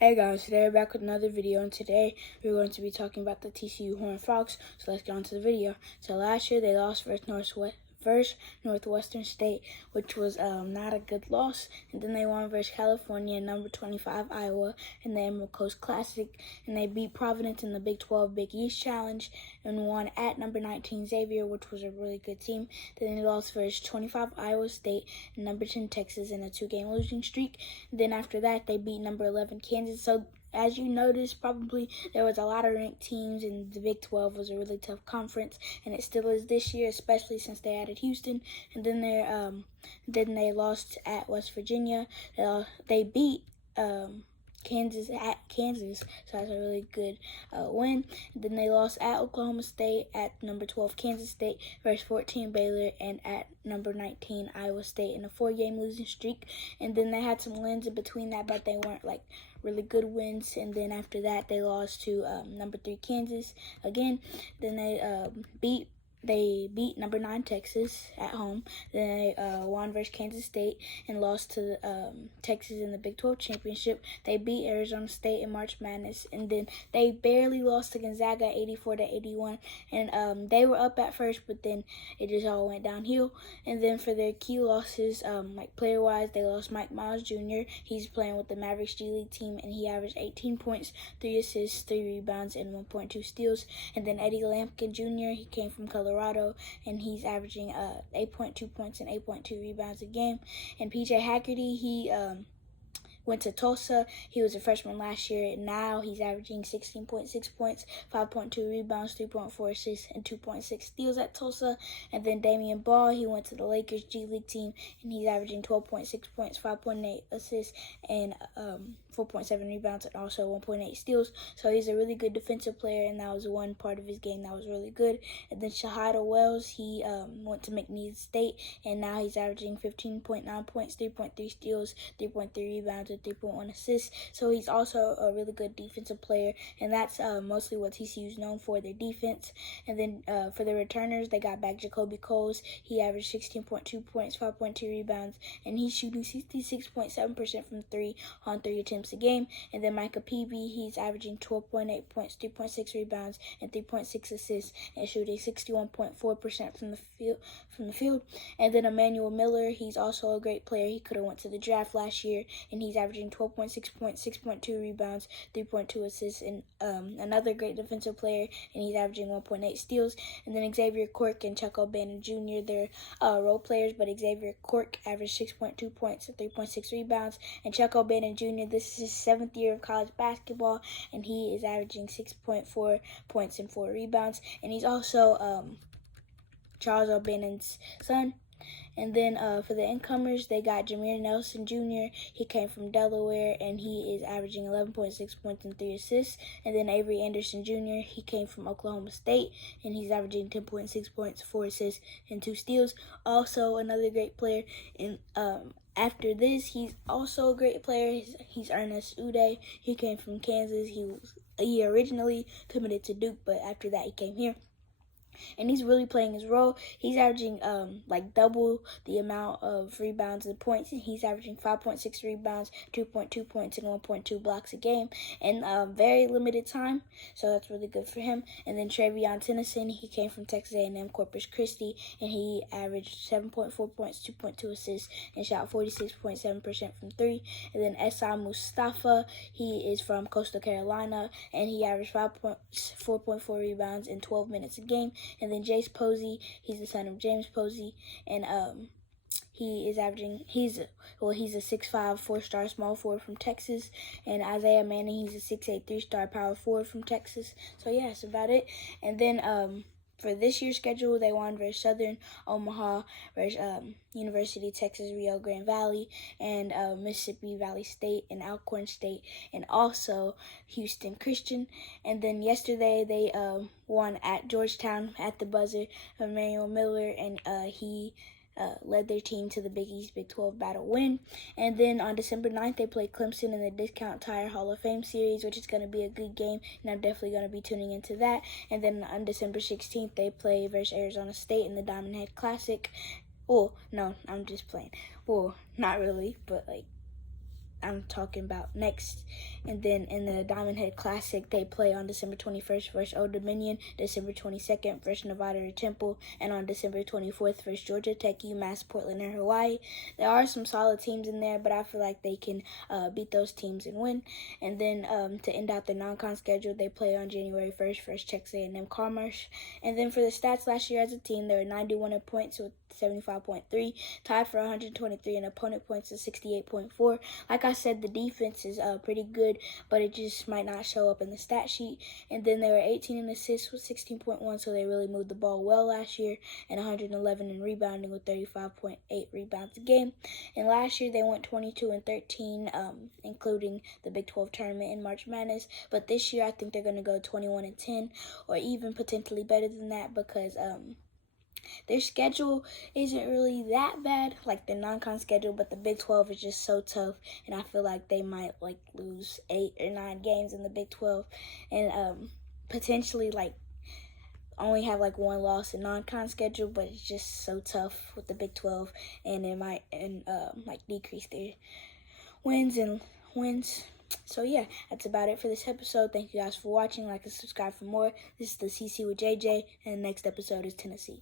Hey guys, today we're back with another video, and today we're going to be talking about the TCU Horned Frogs. So let's get on to the video. So last year they lost versus Northwestern State, which was not a good loss, and then they won versus California, number 25 Iowa, in the Emerald Coast Classic, and they beat Providence in the Big 12 Big East Challenge, and won at number 19 Xavier, which was a really good team. Then they lost versus 25 Iowa State and number 10 Texas in a 2-game losing streak. Then after that they beat number 11 Kansas. So as you noticed, probably there was a lot of ranked teams, and the Big 12 was a really tough conference, and it still is this year, especially since they added Houston. And then they lost at West Virginia. They beat Kansas at Kansas, so that's a really good win. And then they lost at Oklahoma State, at number 12 Kansas State versus 14 Baylor, and at number 19 Iowa State in a 4-game losing streak. And then they had some wins in between that, but they weren't like really good wins. And then after that they lost to number 3 Kansas again. Then they beat number 9 Texas at home. Then they won versus Kansas State and lost to Texas in the Big 12 championship. They beat Arizona State in March Madness, and then they barely lost to Gonzaga 84-81. And they were up at first, but then it just all went downhill. And then for their key losses, like player-wise, they lost Mike Miles Jr. He's playing with the Mavericks G League team, and he averaged 18 points, 3 assists, 3 rebounds, and 1.2 steals. And then Eddie Lampkin Jr., he came from Colorado, and he's averaging 8.2 points and 8.2 rebounds a game. And PJ Haggerty, he went to Tulsa. He was a freshman last year, and now he's averaging 16.6 points, 5.2 rebounds, 3.4 assists, and 2.6 steals at Tulsa. And then Damian Ball, he went to the Lakers G League team, and he's averaging 12.6 points, 5.8 assists, and 4.7 rebounds, and also 1.8 steals. So he's a really good defensive player, and that was one part of his game that was really good. And then Shahada Wells, he went to McNeese State, and now he's averaging 15.9 points, 3.3 steals, 3.3 rebounds, and 3.1 assists. So he's also a really good defensive player, and that's mostly what TCU is known for, their defense. And then for the returners, they got back Jacoby Coles. He averaged 16.2 points, 5.2 rebounds, and he's shooting 66.7% from 3 on 3 attempts a game. And then Micah Peavy, he's averaging 12.8 points, 3.6 rebounds, and 3.6 assists, and shooting 61.4% from the field. And then Emmanuel Miller, he's also a great player. He could have went to the draft last year, and he's averaging 12.6 points, 6.2 rebounds, 3.2 assists, and another great defensive player, and he's averaging 1.8 steals. And then Xavier Cork and Chuck O'Bannon Jr., they're role players, but Xavier Cork averaged 6.2 points and 3.6 rebounds, and Chuck O'Bannon Jr., this is his 7th year of college basketball, and he is averaging 6.4 points and 4 rebounds, and he's also Charles O'Bannon's son. And then for the incomers, they got Jameer Nelson Jr. He came from Delaware, and he is averaging 11.6 points and 3 assists. And then Avery Anderson Jr., he came from Oklahoma State, and he's averaging 10.6 points, 4 assists, and 2 steals. Also another great player. And after this, he's also a great player. He's Ernest Uday. He came from Kansas. He originally committed to Duke, but after that he came here, and he's really playing his role. He's averaging like double the amount of rebounds and points, and he's averaging 5.6 rebounds, 2.2 points, and 1.2 blocks a game in very limited time, so that's really good for him. And then Travion Tennyson, he came from Texas A&M Corpus Christi, and he averaged 7.4 points, 2.2 assists, and shot 46.7% from 3. And then Esai Mustafa, he is from Coastal Carolina, and he averaged 4.4 rebounds in 12 minutes a game. And then Jace Posey, he's the son of James Posey, and he's a 6'5", 4-star small forward from Texas. And Isaiah Manning, he's a 6'8", 3-star power forward from Texas. So yeah, that's about it. And then for this year's schedule, they won versus Southern Omaha, versus University of Texas Rio Grande Valley, and Mississippi Valley State, and Alcorn State, and also Houston Christian. And then yesterday they won at Georgetown at the buzzer. Emmanuel Miller, and he led their team to the Big East Big 12 battle win. And then on December 9th, they played Clemson in the Discount Tire Hall of Fame series, which is going to be a good game, and I'm definitely going to be tuning into that. And then on December 16th, they play versus Arizona State in the Diamond Head Classic. Oh, no, I'm just playing. Well, not really, but like I'm talking about next. And then in the Diamond Head Classic, they play on December 21st versus Old Dominion, December 22nd versus Nevada or Temple, and on December 24th versus Georgia Tech, UMass, Portland, and Hawaii. There are some solid teams in there, but I feel like they can beat those teams and win. And then to end out the non-con schedule, they play on January 1st versus Texas A&M Commerce. And then for the stats last year as a team, they were 91 in points with 75.3, tied for 123 in opponent points at 68.4. Like I said, the defense is pretty good, but it just might not show up in the stat sheet. And then they were 18 in assists with 16.1, so they really moved the ball well last year, and 111 in rebounding with 35.8 rebounds a game. And last year they went 22 and 13, including the Big 12 tournament in March Madness. But this year I think they're going to go 21 and 10, or even potentially better than that, because their schedule isn't really that bad, like the non-con schedule, but the Big 12 is just so tough, and I feel like they might lose 8 or 9 games in the Big 12, and potentially only have one loss in non-con schedule, but it's just so tough with the Big 12, and it might decrease their wins. So yeah, that's about it for this episode. Thank you guys for watching. Like and subscribe for more. This is the CC with JJ, and the next episode is Tennessee.